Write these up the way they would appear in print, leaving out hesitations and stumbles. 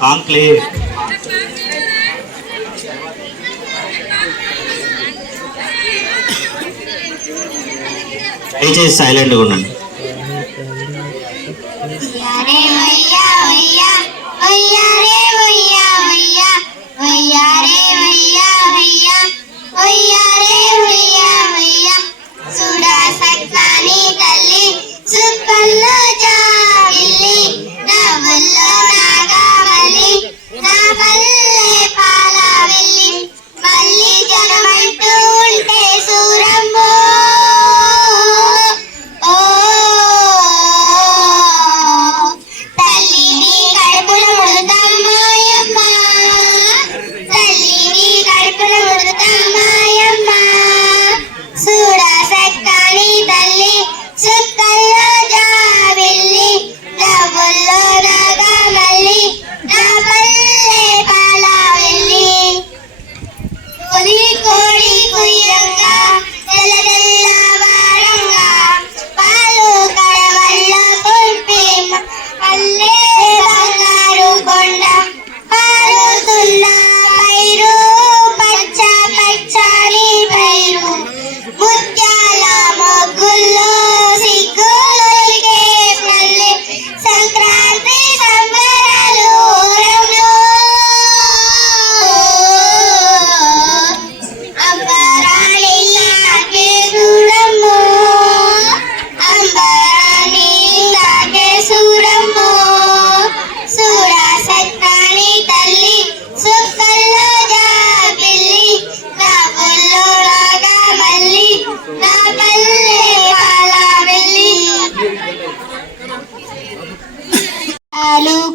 Conclave దయచేసి సైలెంట్గా ఉండండి.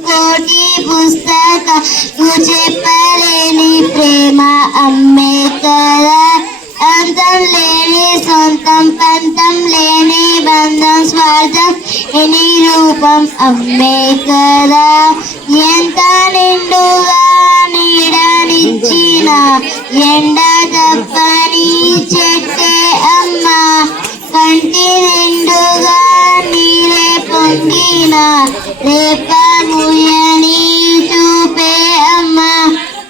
కోటి పుస్తక చెప్పలేని ప్రేమ అమ్మే కదా, అంతం లేని సొంతం పంతం లేని బంధం స్వార్థం ఎని రూపం అమ్మే కదా. ఎంత నిండుగా నీడనిచ్చిన ఎండ తప్పని చెట్టే అమ్మ, కంటి నిండుగా నీరే పొంగిన రేపముయని చూపే అమ్మ,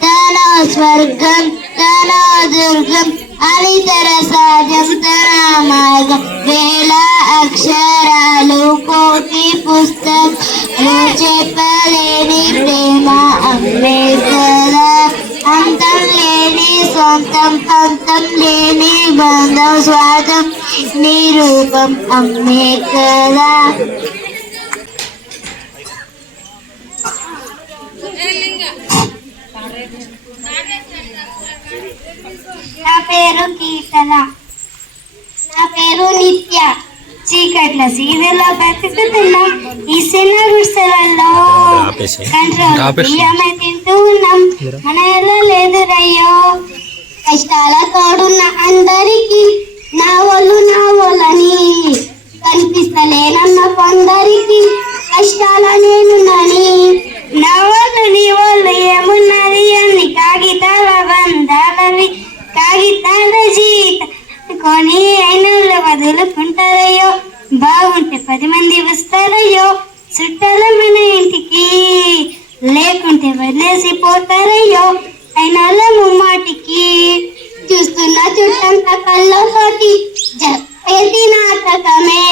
తన స్వర్గం తన దుర్గం అనితర సాధ్యం తన మార్గం. వేల అక్షరాలు కోటి పుస్తకాలు చెప్పలేని ప్రేమ అమ్మే కదా, అంతం లేని సొంతం పంతం లేని బంధం స్వార్థం నిరూపం అమ్మే కదా. నా పేరు కీర్తన. నా పేరు నిత్య. చీకట్ల సీదలో బతుకుతున్నాం, ఈ చిన్న గుడిసెలలో బియ్యమే తింటూ ఉన్నాం. మన ఎలా లేదు రయ్యో, కష్టాల తోడున్న అందరికి నా వాళ్ళని కనిపిస్తలేనన్న కొందరికి కష్టాల నేనున్నని. నా వాళ్ళు నీ వాళ్ళు ఏమున్నది అన్ని కాగితాల బంధాలవి, కాగితాల జీత కొని అయినోళ్ళు వదులుకుంటారయ్యో, బాగుంటే 10 మంది వస్తారయ్యో, చుట్టాల మన ఇంటికి లేకుంటే వదిలేసి పోతారయ్యో, అయినోళ్ళ ముమ్మాటికి. చూస్తున్న చుట్టంతా కళ్ళతోటి చెప్పేది నాటకమే,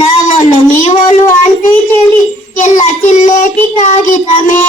నా వాళ్ళు మీ వాళ్ళు అనిపించేది ఎల్ల చిల్లేటి కాగితమే.